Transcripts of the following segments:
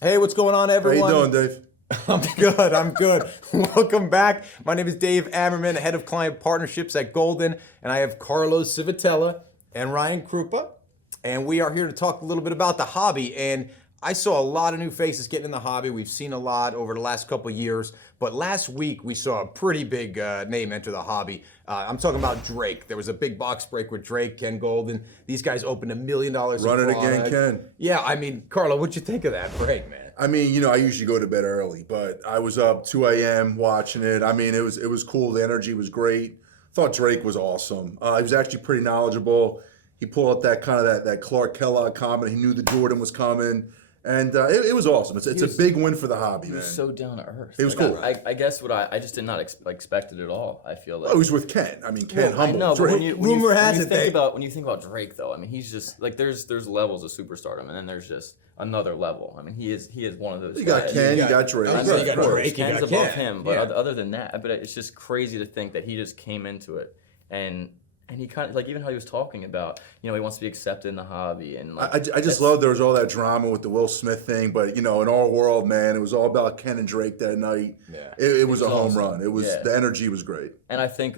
Hey, what's going on, How everyone? you doing, Dave? I'm good. I'm good. Welcome back. My name is Dave Amerman, head of client partnerships at Goldin, and I have Carlo Civitella and Ryan Krupa, and we are here to talk a little bit about the hobby. And I saw a lot of new faces getting in the hobby. We've seen a lot over the last couple of years, but last week we saw a pretty big name enter the hobby. I'm talking about Drake. There was a big box break with Drake, Ken Goldin. These guys opened $1 million. Run it again, Ken. Yeah, I mean, Carlo, what'd you think of that break, man? I mean, I usually go to bed early, but I was up 2 a.m. watching it. I mean, it was cool. The energy was great. Thought Drake was awesome. He was actually pretty knowledgeable. He pulled up that kind of that Clark Kellogg comment. He knew the Jordan was coming. And it was awesome. It's a big win for the hobby, man. He was so down to earth. It was cool. I guess I just did not expect it at all. I feel like. Oh, he was with Ken. I mean, Ken humble. I know, but Drake. when you think about Drake, though, I mean, he's just like there's levels of superstardom, and then there's just another level. I mean, he is one of those. You got guys. Ken, you got Drake. I mean, you got Drake, you Ken's got above Ken. him, but Yeah. other than that, but it's just crazy to think that he just came into it and he kind of like even how he was talking about, he wants to be accepted in the hobby and like I just love there was all that drama with the Will Smith thing, but in our world, man, it was all about Ken and Drake that night. Yeah. It was a home awesome. run. It was the energy was great. And I think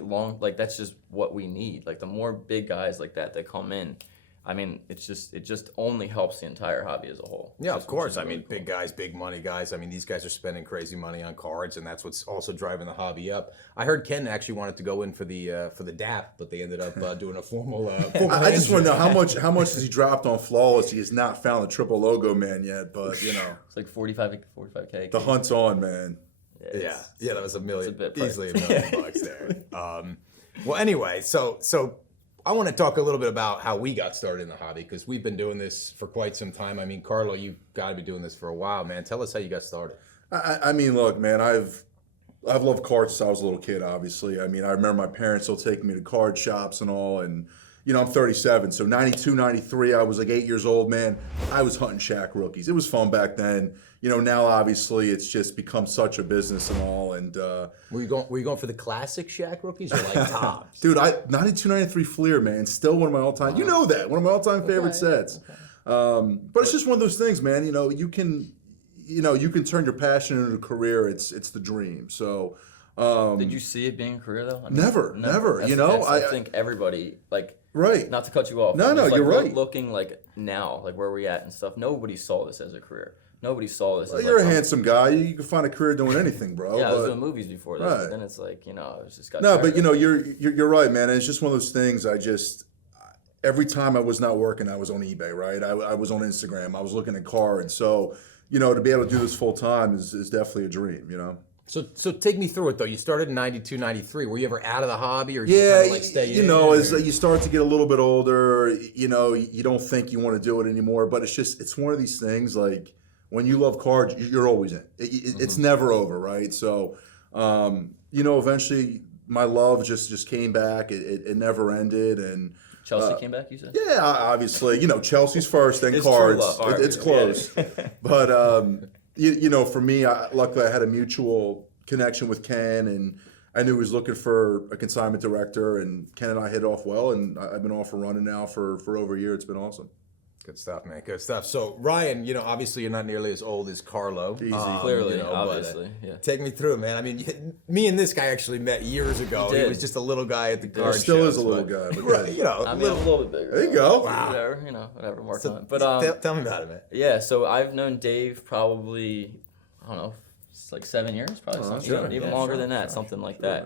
that's just what we need. Like the more big guys like that come in, I mean, it just only helps the entire hobby as a whole. Yeah, of Which course. is I really mean, cool. big guys, big money guys. I mean, these guys are spending crazy money on cards, and that's what's also driving the hobby up. I heard Ken actually wanted to go in for the DAP, but they ended up doing a formal. I just want to know how much has he dropped on Flawless. He has not found the triple logo man yet, but It's like 45K. the hunt's on, man. Yeah, that was $1 million, bit easily $1 million bucks there. Well, anyway, so I want to talk a little bit about how we got started in the hobby because we've been doing this for quite some time. I mean, Carlo, you've got to be doing this for a while, man. Tell us how you got started. I mean, look, man, I've loved cards since I was a little kid. Obviously, I mean, I remember my parents still taking me to card shops and all, and I'm 37, so 92, 93, I was like 8 years old, man. I was hunting Shaq rookies. It was fun back then. Now obviously it's just become such a business and all. And Were you going for the classic Shaq rookies or like tops? dude, 92, 93 Fleer, man, still one of my all-time. You know that one of my all-time favorite sets. But it's just one of those things, man. You can turn your passion into a career. It's the dream. So. Did you see it being a career though? I mean, Never. I think everybody Right. Not to cut you off. No, just, you're right. Looking like now, like where we're at and stuff. Nobody saw this as a career. Nobody saw this. Well, as you're like a handsome guy. You can find a career doing anything, bro. Yeah, I was but- doing movies before this. Right. But then it's like it's just got. No, tired but of it. you're right, man. It's just one of those things. Every time I was not working, I was on eBay, right? I was on Instagram. I was looking at cards. So, to be able to do this full time is definitely a dream, So take me through it though. You started in 92, 93. Were you ever out of the hobby or did Yeah, you kind of like stay in? as you start to get a little bit older, you don't think you want to do it anymore. But it's one of these things like when you love cards, you're always in. It's never over, right? So, eventually my love just came back. It never ended, and Chelsea came back. You said. yeah, obviously, Chelsea's first, then It's cards. true love. All right, It's close, but for me, luckily I had a mutual connection with Ken, and I knew he was looking for a consignment director, and Ken and I hit it off well, and I've been off and running now for over a year. It's been awesome. Good stuff, man. Good stuff. So Ryan, obviously you're not nearly as old as Carlo. Easy. Clearly, but, obviously, yeah. Take me through it, man. I mean, me and this guy actually met years ago. We He did. was just a little guy at the card Still shows, is a little but- guy, but Right, I mean, I'm a little bit bigger. There you go. Wow. Whatever, more So time. But tell me about it, man. yeah. So I've known Dave probably, I don't know, it's like 7 years, probably something, sure. even Yeah, longer sure, than that, sure, something like sure. that.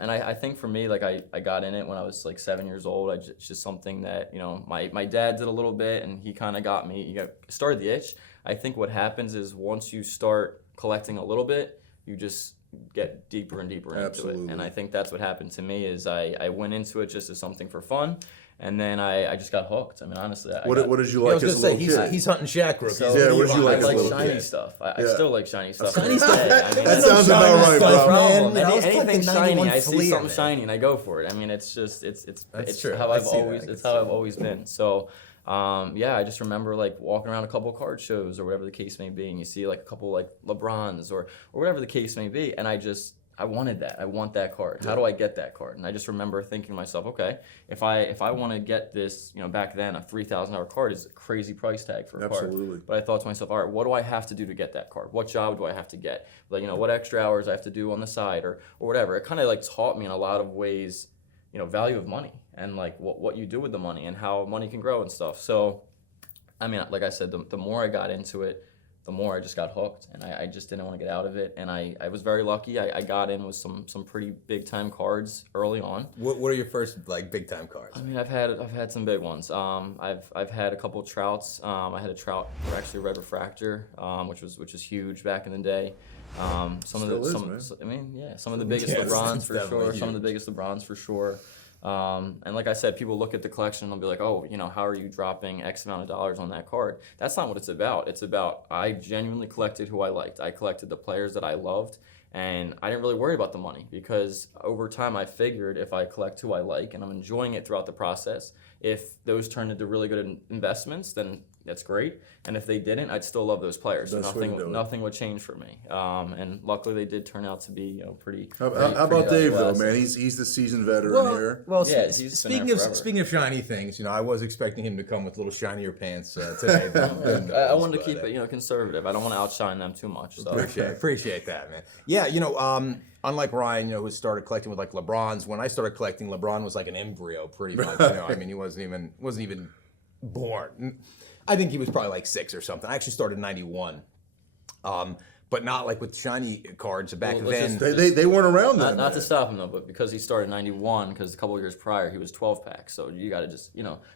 And I think for me, like I got in it when I was like 7 years old. It's just something that my dad did a little bit, and he kind of got me. He started the itch. I think what happens is once you start collecting a little bit, you just get deeper and deeper into Absolutely. it. And I think that's what happened to me. Is I went into it just as something for fun. And then I just got hooked. I mean, honestly. What did you Yeah, I like was as gonna a say little kid? he's hunting Shaq rookies. So, Yeah, what did you I like as a like little shiny kid? stuff. I Yeah. still like shiny stuff. Shiny to this stuff? day. I mean, That sounds about right, that's bro. the problem. Man, I was Anything collecting shiny, 91 I see Fleer, something man. shiny and I go for it. I mean, it's true. how I I've see that. always I can it's how see I've that. always been. So I just remember like walking around a couple of card shows or whatever the case may be, and you see like a couple like LeBrons or whatever the case may be, and I wanted that. I want that card. How do I get that card? And I just remember thinking to myself, okay, if I want to get this, back then a $3,000 card is a crazy price tag for a card. Absolutely. But I thought to myself, all right, what do I have to do to get that card? What job do I have to get? Like, what extra hours I have to do on the side or whatever. It kind of like taught me in a lot of ways, value of money and like what you do with the money and how money can grow and stuff. So, I mean, like I said, the more I got into it, the more I just got hooked, and I just didn't want to get out of it. And I was very lucky. I got in with some pretty big time cards early on. What are your first like big time cards? I mean, I've had some big ones. I've had a couple of Trouts. I had a Trout, actually red refractor, which was huge back in the day. Some of the biggest LeBrons for sure. Huge. Some of the biggest LeBrons for sure. And like I said, people look at the collection and they'll be like, oh, how are you dropping X amount of dollars on that card? That's not what it's about. It's about I genuinely collected who I liked. I collected the players that I loved, and I didn't really worry about the money because over time I figured if I collect who I like and I'm enjoying it throughout the process, if those turn into really good investments, then that's great. And if they didn't, I'd still love those players. So nothing would change for me. And luckily they did turn out to be, pretty. How about Dave though, man? He's the seasoned veteran here. Well, Yeah, he's been there forever. speaking of shiny things, I was expecting him to come with little shinier pants today. I wanted to keep it, conservative. I don't want to outshine them too much. So. Appreciate that, man. Yeah, unlike Ryan, who started collecting with like LeBrons. When I started collecting, LeBron was like an embryo, pretty much. I mean, he wasn't even born. I think he was probably like 6 or something. I actually started in '91. But not like with shiny cards back then. They weren't around then. Not to stop him though, but because he started in '91, because a couple of years prior he was 12 pack. So you got to just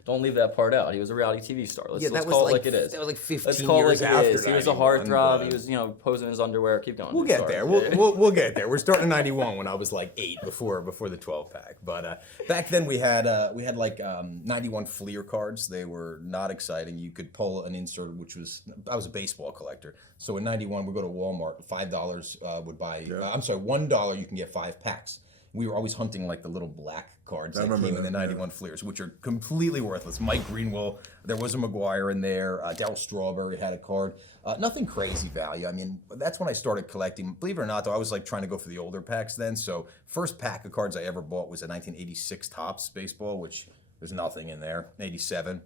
don't leave that part out. He was a reality TV star. Let's call it like it is. That was like 15 Let's call years it like it is. after. He was a heartthrob. He was posing in his underwear. Keep going. We'll get there. We'll get there. We're starting in '91 when I was like 8 before the 12 pack. But back then we had like '91 Fleer cards. They were not exciting. You could pull an insert, I was a baseball collector. So in '91 we go to Walmart. $5 would buy. I'm sorry, $1 you can get 5 packs. We were always hunting like the little black cards that came in the '91 Fleers, which are completely worthless. Mike Greenwell, there was a McGuire in there. Darryl Strawberry had a card. Nothing crazy value. I mean, that's when I started collecting. Believe it or not, though, I was like trying to go for the older packs then. So first pack of cards I ever bought was a 1986 Topps baseball, which there's nothing in there. '87.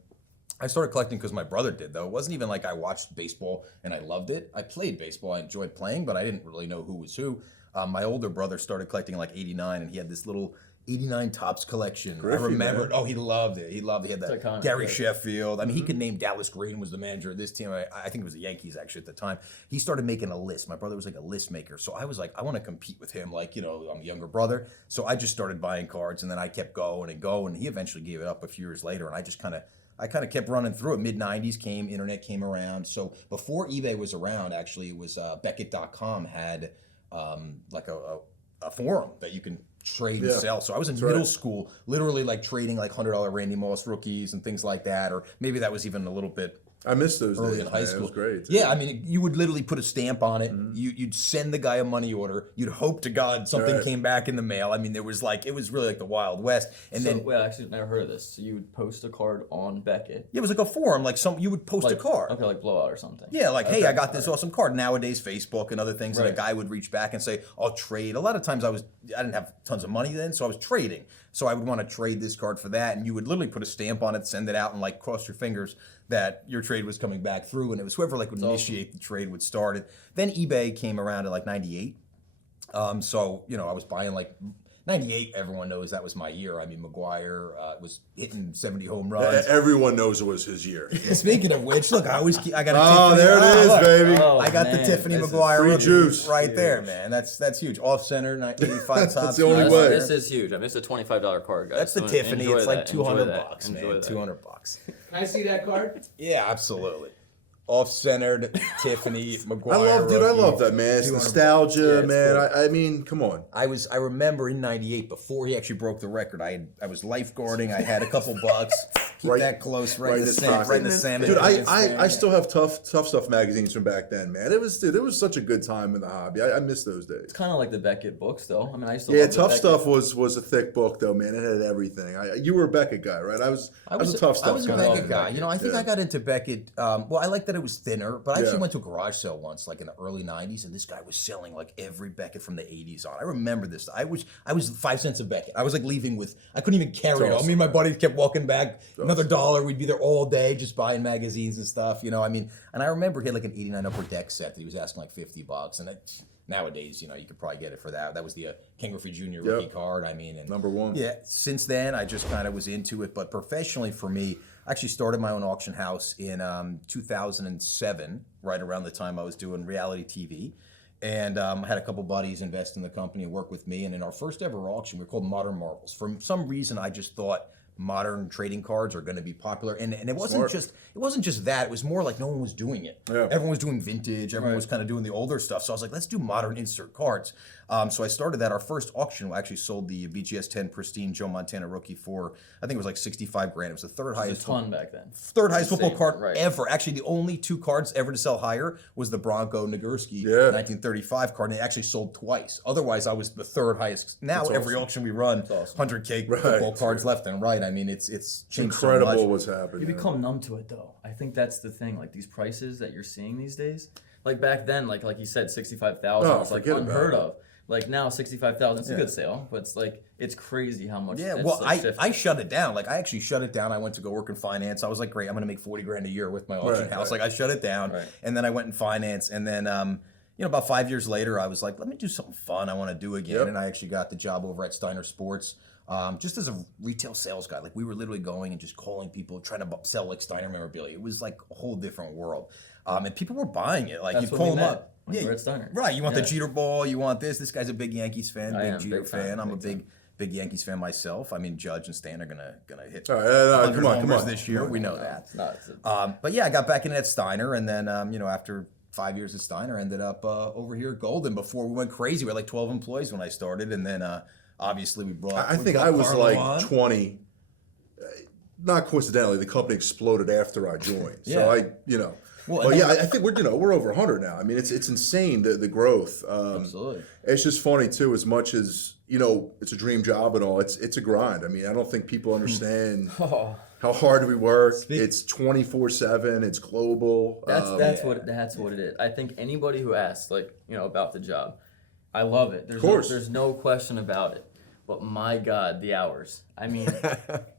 I started collecting because my brother did, though. It wasn't even like I watched baseball and I loved it. I played baseball. I enjoyed playing, but I didn't really know who was who. My older brother started collecting in like '89, and he had this little '89 Topps collection. Griffey, I remember man. it. Oh, he loved it. He had that iconic, Gary right? Sheffield. I mean, he could name Dallas Green was the manager of this team. I think it was the Yankees, actually, at the time. He started making a list. My brother was like a list maker. So I was like, I want to compete with him. Like, I'm a younger brother. So I just started buying cards, and then I kept going and going. And he eventually gave it up a few years later, and I kind of kept running through it. Mid-'90s internet came around. So before eBay was around, actually, it was Beckett.com had like a forum that you can trade and sell. So I was in middle school, literally like trading like $100 Randy Moss rookies and things like that. Or maybe that was even a little bit I missed those early days, in high school. It was great. Yeah, I mean, you would literally put a stamp on it. You'd send the guy a money order. You'd hope to God something came back in the mail. I mean, it was really like the Wild West. And then, I actually never heard of this. So you would post a card on Beckett. yeah, it was like a forum, like you would post a card. Okay, like blowout or something. Yeah, like, hey, I got this awesome card. Nowadays, Facebook and other things, and a Right. guy would reach back and say, I'll trade. A lot of times I didn't have tons of money then, so I was trading. So I would want to trade this card for that, and you would literally put a stamp on it, send it out, and like cross your fingers that your trade was coming back through, and it was whoever like would initiate the trade would start it. Then eBay came around in like '98. So, I was buying like 98, everyone knows that was my year. I mean, McGuire was hitting 70 home runs. Everyone knows it was his year. Speaking of which, look, I got a Oh, Tiffany. there it is, Look. baby. Oh, I got the man, Tiffany this is McGuire free rookie juice. right there, man. That's huge. Off center, 85 Topps. That's the only right way. there. This is huge. I mean, it's a $25 card, guys. That's the So Tiffany. enjoy It's like that. Enjoy that. $200, Enjoy man. that. $200. Can I see that card? Yeah, absolutely. Off-centered Tiffany McGuire. I rookie. love that, man. It's 200 nostalgia, bucks. Yeah, man. it's cool. I mean, come on. I remember in '98 before he actually broke the record. I was lifeguarding. I had a couple bucks. Keep that close, right in the pocket. right in the salmon. Dude, I still have tough stuff magazines from back then, man. It was such a good time in the hobby. I miss those days. It's kind of like the Beckett books, though. I mean, I used to Yeah, love the tough Beckett. stuff was a thick book though, man. It had everything. You were a Beckett guy, right? I was a tough stuff I was a guy. Beckett guy. You know, I think I got into Beckett. Well, I liked that it was thinner, but I actually Yeah. went to a garage sale once, like in the early '90s, and this guy was selling like every Beckett from the '80s on. I remember this. I was 5 cents a Beckett. I was like leaving with. I couldn't even carry it. awesome. Me and my buddies kept walking back. Another $1. We'd be there all day just buying magazines and stuff. You know, I mean, and I remember he had like an '89 Upper Deck set that he was asking like $50, and nowadays, you know, you could probably get it for that. That was the King Griffey Jr. rookie card. I mean, and #1. Yeah. Since then, I just kind of was into it, but professionally for me, I actually started my own auction house in 2007, right around the time I was doing reality TV. And I had a couple buddies invest in the company and work with me. And in our first ever auction, we were called Modern Marbles. For some reason, I just thought modern trading cards are going to be popular, and it wasn't just that. It was more like no one was doing it. Yeah. Everyone was doing vintage. Everyone was kind of doing the older stuff. So I was like, let's do modern insert cards. So I started that. Our first auction actually sold the BGS 10 pristine Joe Montana rookie for, I think it was like 65 grand. It was the third highest. A ton back then. Third highest football card right. ever. Actually, the only 2 cards ever to sell higher was the Bronco Nagurski 1935 card, and it actually sold twice. Otherwise, I was the third highest. Now every auction we run, 100K football cards left and right. I mean, it's changed Incredible so much. what's happening. You become numb to it, though. I think that's the thing. Like these prices that you're seeing these days. Like back then, like you said, 65,000 was like forget about unheard it. of. Like now, 65,000 is a good sale, but it's crazy how much. Yeah, it's well, like shifted. I shut it down. Like I actually shut it down. I went to go work in finance. I was like, great, I'm gonna make 40 grand a year with my auction house. Like I shut it down, and then I went in finance, and then you know, about 5 years later, I was like, let me do something fun I want to do again, and I actually got the job over at Steiner Sports. Just as a retail sales guy, like we were literally going and just calling people, trying to sell like Steiner memorabilia. It was like a whole different world, and people were buying it. Like That's you'd when call we them met, up. when we were at Steiner. Right. You want the Jeter ball. You want this. This guy's a big Yankees fan, I big am, Jeter big fan, fan. I'm a big big Yankees fan myself. I mean, Judge and Stan are gonna hit All right, 100 come on. homers this year. We know that. It's But yeah, I got back in at Steiner, and then you know, after 5 years at Steiner, ended up over here at Goldin. Before we went crazy, we had like 12 employees when I started, and then obviously we brought. I think I was Carlo like on. 20. Not coincidentally, the company exploded after I joined. So I, you know. Well, yeah, I think we're over 100 now. I mean, it's insane the growth. Absolutely. It's just funny too. As much as you know, it's a dream job and all. It's a grind. I mean, I don't think people understand how hard we work. It's 24/7. It's global. That's what it is. I think anybody who asks, like, you know, about the job, I love it. There's no question about it. But my God, the hours. I mean,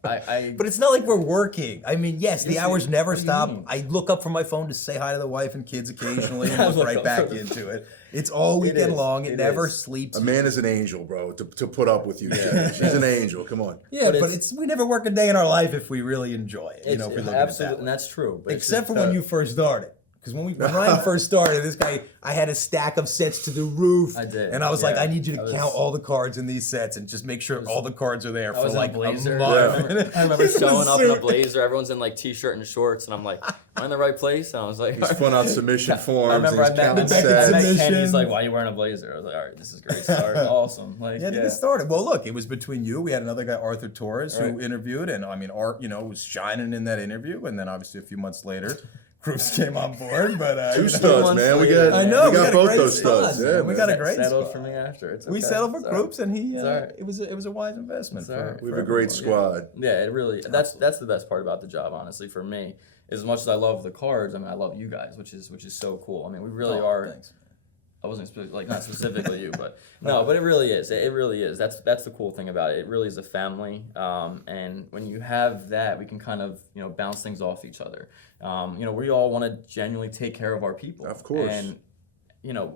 But it's not like we're working. I mean, yes, the hours never what do you stop. mean? I look up from my phone to say hi to the wife and kids occasionally, and look right back into it. It's all weekend is. long. It never is. sleeps. A man is an angel, bro. To put up with you, she's an angel. Come on. Yeah, but it's we never work a day in our life if we really enjoy it. You know, if we look at it that way. and that's true. But Except for when you first started. Because when Ryan first started, this guy, I had a stack of sets to the roof. I did. And I was like, Yeah. I need you to count all the cards in these sets and just make sure all the cards are there I for was like in a blazer. a month. I remember This was showing up in a super- blazer. Everyone's in like t-shirt and shorts, and I'm like, am I in the right place? And I was like, He's filling out submission forms. I remember I and he's met, counting Beckett sets. Ken. He's submission. like, why are you wearing a blazer? I was like, all right, this is great start. Awesome. Like, Yeah, to get started. Well, look, it was between you. We had another guy, Arthur Torres, who interviewed, and I mean, Art, you know, was shining in that interview. And then obviously a few months later, Cruz came on board. But Two you know, studs, man. We got, I know, we got a both great those studs. squad, Yeah, man. We got a great settled squad. for me after. It's We okay. settled for It's all right. groups, and he It's all right. it was a wise investment. It's all right. we have a great squad. Yeah, it really. That's the best part about the job, honestly, for me. As much as I love the cards, I mean, I love you guys, which is so cool. I mean, we really are. Thanks. I wasn't like not specifically you, but no, but it really is. It really is. That's the cool thing about it. It really is a family, and when you have that, we can kind of bounce things off each other. We all want to genuinely take care of our people, Of course. And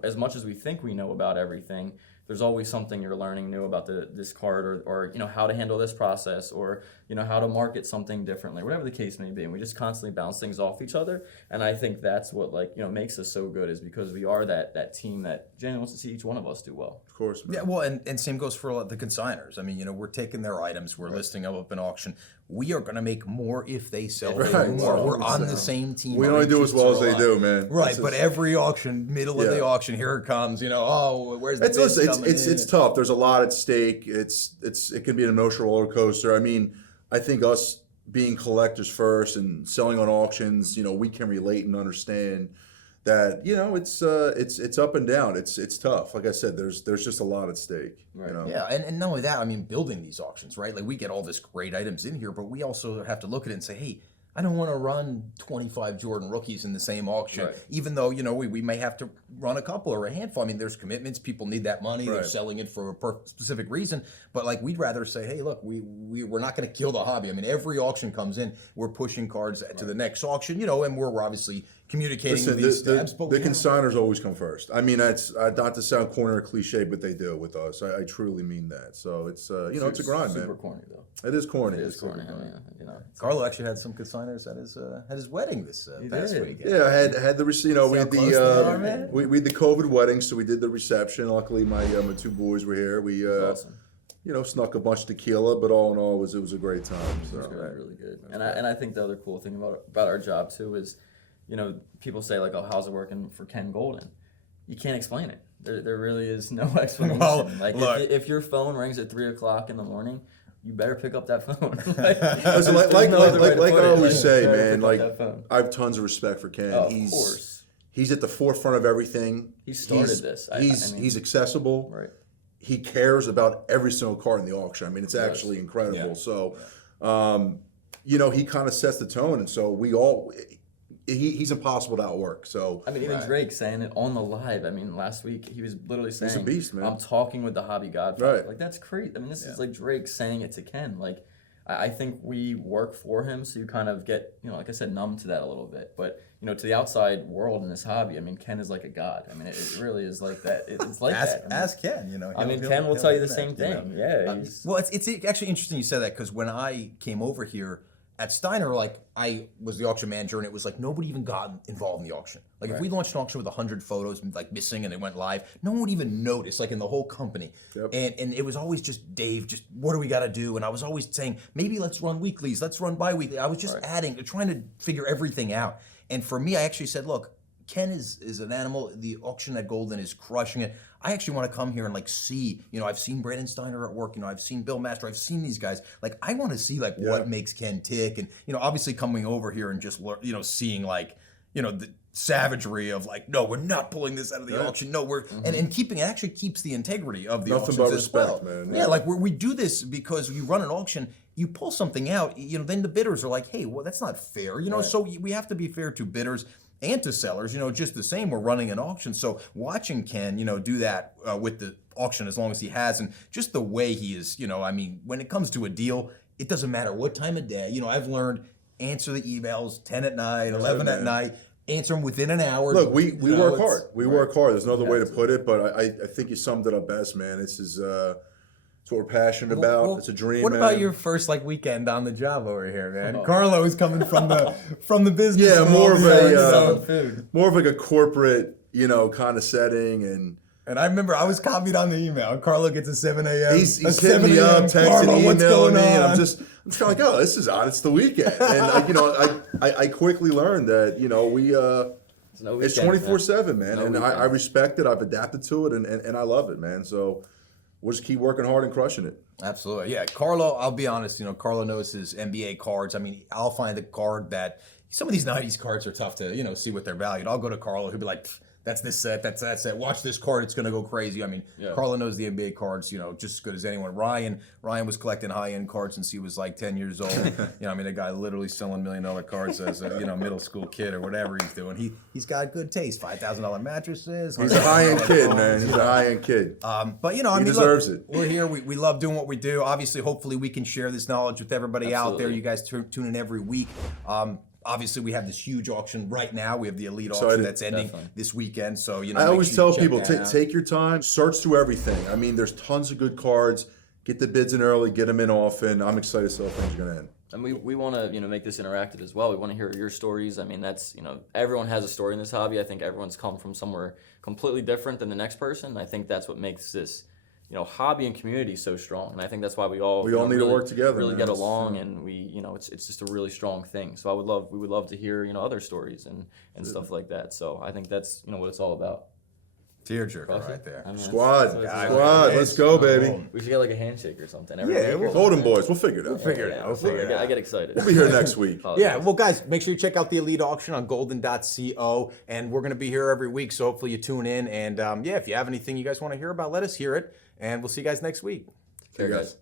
as much as we think we know about everything, there's always something you're learning new about this card, or how to handle this process, or how to market something differently, whatever the case may be. And we just constantly bounce things off each other. And I think that's what makes us so good, is because we are that team that genuinely wants to see each one of us do well. Of course, man. Yeah, well, and same goes for the consigners. I mean, we're taking their items, we're listing them up in auction. We are going to make more if they sell Right. more. We're on the So, same team. We on only do each as well as they line. do, man. Right, This but is- every auction, middle of the Yeah. auction, here it comes. Oh, where's the bid coming in? It's tough. There's a lot at stake. It can be an emotional roller coaster. I mean, I think us being collectors first and selling on auctions, we can relate and understand that it's up and down. It's tough. Like I said, there's just a lot at stake. Right. Yeah, and not only that, I mean, building these auctions, right? Like we get all this great items in here, but we also have to look at it and say, hey, I don't want to run 25 Jordan rookies in the same auction, Right. even though, we may have to run a couple or a handful. I mean, there's commitments. People need that money. They're Right. selling it for a specific reason. But like, we'd rather say, hey, look, we're not going to kill the hobby. I mean, every auction comes in, we're pushing cards to the next auction, and we're obviously communicating Listen, with these the stabs. But consigners always come first. I mean, that's not to sound corny or cliche, but they do with us. I truly mean that. So it's it's a grind, Super man. corny though. It is corny. It is corny. I mean, Carlo actually had some consigners at his wedding this past did. weekend. Yeah, I had the we See had how close they are, man? we had the COVID wedding, so we did the reception. Luckily, my two boys were here. We awesome. Snuck a bunch of tequila, but all in all, it was a great time. So. It was really good. And I think the other cool thing about our job too is, people say like, oh, how's it working for Ken Goldin? You can't explain it. There really is no explanation. Well, like look. if your phone rings at 3:00 in the morning, you better pick up that phone. Listen, like I always say, man, like that phone. I have tons of respect for Ken. Oh, of course. He's at the forefront of everything. He started this. I mean, He's accessible. right. He cares about every single card in the auction. I mean, it's actually incredible. Yeah. So, he kind of sets the tone, and so he's impossible to outwork. So, I mean, even Drake saying it on the live. I mean, last week he was literally saying, a beast, man. I'm talking with the hobby godfather. Right. Like, that's crazy. I mean, this is like Drake saying it to Ken. Like, I think we work for him, so you kind of get, like I said, numb to that a little bit. But, to the outside world in this hobby, I mean, Ken is like a god. I mean, it really is like that. It's like that. I mean, Ask Ken, Ken will tell you the same thing. Yeah. Well, it's actually interesting you said that, because when I came over here at Steiner, like, I was the auction manager, and it was like nobody even got involved in the auction. Like, if we launched an auction with 100 photos like missing and it went live, no one would even notice, like, in the whole company. Yep. And it was always just, Dave, just what do we got to do? And I was always saying, maybe let's run weeklies, let's run bi-weekly. I was just trying to figure everything out. And for me, I actually said, look, Ken is an animal. The auction at Goldin is crushing it. I actually want to come here and like see, I've seen Brandon Steiner at work, I've seen Bill Master, I've seen these guys. Like, I want to see like what makes Ken tick. And, obviously coming over here and just, seeing like, the savagery of like, no, we're not pulling this out of the auction. No, we're, and keeping, it actually keeps the integrity of the Nothing auctions but as well. respect, man. Yeah, like we do this because you run an auction, you pull something out, then the bidders are like, hey, well, that's not fair. So we have to be fair to bidders and to sellers, just the same. We're running an auction. So watching Ken, do that with the auction as long as he has, and just the way he is, I mean, when it comes to a deal, it doesn't matter what time of day. I've learned, answer the emails 10 at night, 11 at night, answer them within an hour. Look, we work hard. We work hard. There's no other way to put it, but I think you summed it up best, man. This is it's what we're passionate about. Well, it's a dream. What man. about your first weekend on the job over here, man? Carlo is coming from the business. Yeah, more of selling food. more of like a corporate, kind of setting. And I remember I was copied on the email. Carlo gets a 7 a.m. He's hitting me up, texting, Carlo, what's emailing going me, and on? I'm just kind of like, oh, this is odd. It's the weekend, and I quickly learned that it's 24/7, man, and I respect it. I've adapted to it, and I love it, man. So we'll just keep working hard and crushing it. Absolutely, yeah. Carlo, I'll be honest. Carlo knows his NBA cards. I mean, I'll find a card that some of these '90s cards are tough to see what they're valued. I'll go to Carlo. He'll be like, that's this set, that's that set. Watch this card, it's gonna go crazy. I mean, Carlo knows the NBA cards, just as good as anyone. Ryan was collecting high-end cards since he was like 10 years old. I mean, a guy literally selling $1 million cards as a middle school kid or whatever he's doing. He's got good taste. $5,000 mattresses. He's a high-end kid, man. He's a high-end kid. But I mean, deserves look, it. We're here. We love doing what we do. Obviously, hopefully, we can share this knowledge with everybody out there. Absolutely. You guys tune in every week. Obviously, we have this huge auction right now. We have the Elite Excited. auction that's ending Definitely. this weekend. So, I make always sure tell you check people, that out. take your time, search through everything. I mean, there's tons of good cards. Get the bids in early, get them in often. I'm excited to see how things are going to end. And we want to make this interactive as well. We want to hear your stories. I mean, that's everyone has a story in this hobby. I think everyone's come from somewhere completely different than the next person. I think that's what makes this hobby and community so strong. And I think that's why we all need to really, work together, really man. get along, and we it's just a really strong thing. So we would love to hear other stories and stuff like that. So I think that's what it's all about. Tearjerker Crush right it. there. I mean, Squad, that's- squad, let's go, baby. We should get like a handshake or something. Every Yeah, week or we'll- Golden something. boys, we'll figure it out. Figure it out. We'll figure it out. I get excited. We'll be here next week. Yeah, well, guys, make sure you check out the Elite Auction on goldin.co, and we're going to be here every week, so hopefully you tune in. And yeah, if you have anything you guys want to hear about, let us hear it, and we'll see you guys next week. See you guys.